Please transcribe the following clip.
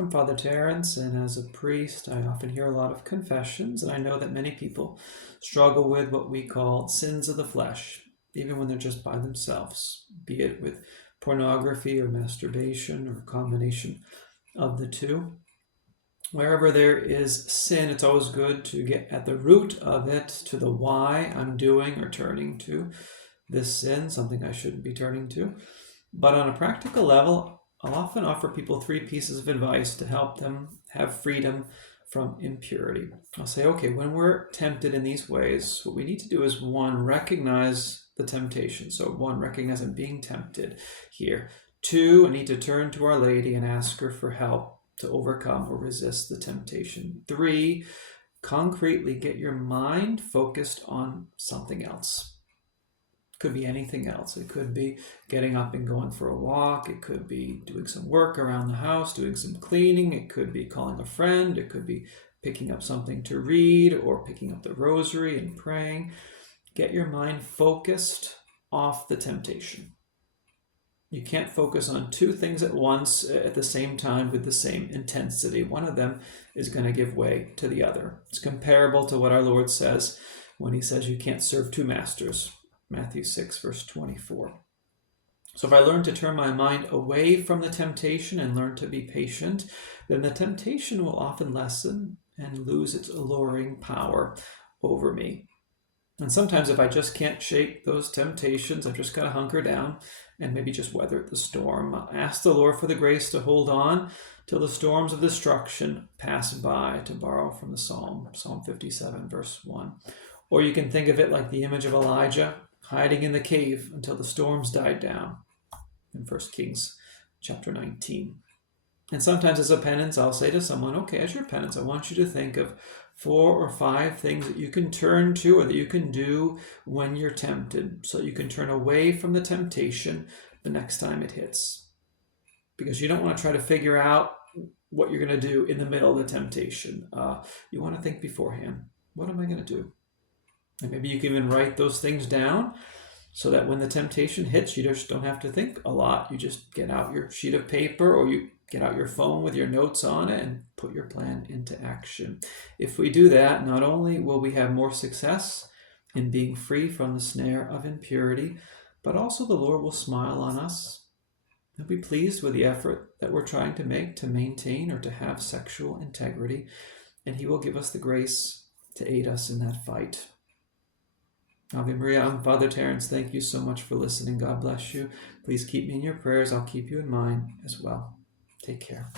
I'm Father Terrance, and as a priest, I often hear a lot of confessions, and I know that many people struggle with what we call sins of the flesh, even when they're just by themselves, be it with pornography or masturbation or a combination of the two. Wherever there is sin, it's always good to get at the root of it, to the why I'm doing or turning to this sin, something I shouldn't be turning to. But on a practical level, I'll often offer people 3 pieces of advice to help them have freedom from impurity. I'll say, okay, when we're tempted in these ways, what we need to do is 1, recognize the temptation. So 1, recognize I'm being tempted here. 2, I need to turn to Our Lady and ask her for help to overcome or resist the temptation. 3, concretely get your mind focused on something else. Could be anything else. It could be getting up and going for a walk. It could be doing some work around the house, doing some cleaning. It could be calling a friend. It could be picking up something to read or picking up the rosary and praying. Get your mind focused off the temptation. You can't focus on 2 things at once at the same time with the same intensity. One of them is going to give way to the other. It's comparable to what our Lord says when he says you can't serve 2 masters. Matthew 6, verse 24. So if I learn to turn my mind away from the temptation and learn to be patient, then the temptation will often lessen and lose its alluring power over me. And sometimes if I just can't shake those temptations, I've just got to hunker down and maybe just weather the storm. Ask the Lord for the grace to hold on till the storms of destruction pass by, to borrow from the Psalm 57, verse 1. Or you can think of it like the image of Elijah hiding in the cave until the storms died down in 1 Kings chapter 19. And sometimes as a penance, I'll say to someone, okay, as your penance, I want you to think of 4 or 5 things that you can turn to or that you can do when you're tempted, so you can turn away from the temptation the next time it hits. Because you don't want to try to figure out what you're going to do in the middle of the temptation. You want to think beforehand, what am I going to do? And maybe you can even write those things down so that when the temptation hits, you just don't have to think a lot. You just get out your sheet of paper or you get out your phone with your notes on it and put your plan into action. If we do that, not only will we have more success in being free from the snare of impurity, but also the Lord will smile on us. He'll be pleased with the effort that we're trying to make to maintain or to have sexual integrity, and He will give us the grace to aid us in that fight. Ave Maria, I'm Father Terrance. Thank you so much for listening. God bless you. Please keep me in your prayers. I'll keep you in mine as well. Take care.